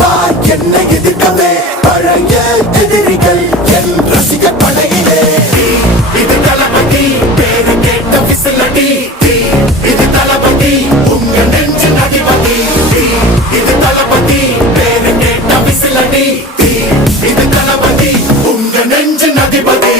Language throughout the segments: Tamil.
வா என்னை எதிர்க்கவே பழைய எதிரிகள் என் ரசிகர் படையிலே. இது தளபதி பேரு கேட்ட விசிலடி, இது தளபதி உங்க நெஞ்சின் அதிபதி. இது தளபதி பேரு கேட்ட விசிலடி, இது தளபதி உங்க நெஞ்சின் அதிபதி.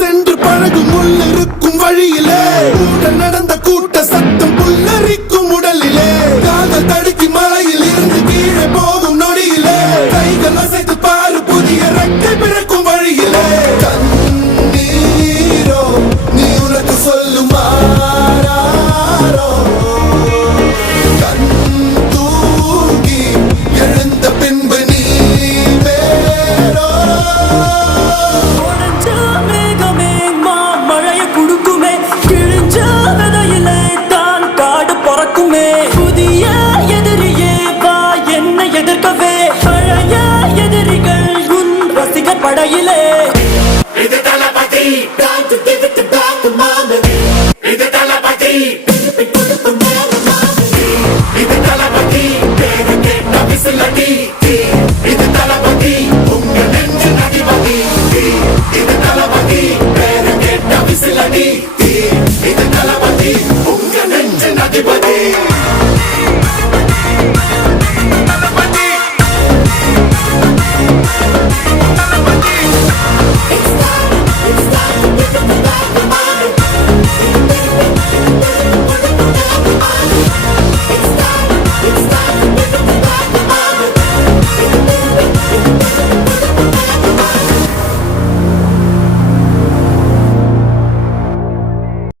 சென்று பழகும் உள்ளிருக்கும் வழியிலே உடன் நடந்த கூட்ட சத்தம் புல்லரிக்கும் உடலிலே. காதல் தடுக்கி மலையில் இருந்து கீழே போகும் நொடியிலே கைகள் அசைத்து பாரு புதிய ரெக்கை பிறக்கும் வழியிலே. கண்ணீரோ நீ உனக்கு சொல்லும் மாறாரோ, கண் தூங்கி எழுந்த பின்பு நீ வேறோ. புதிய எதிரியே வா என்னை எதிர்க்கவே பழைய எதிரிகள் உன் ரசிகர் படையிலே. இது தளபதி time to give it back to mama. இது தளபதி இது தளபதி பேரு கேட்ட விசிலடி, இது தளபதி உங்க நெஞ்சின் அதிபதி. இது தளபதி பேரு கேட்ட விசிலடி, இது தளபதி உங்க நெஞ்சின் அதிபதி. It's time to give it back.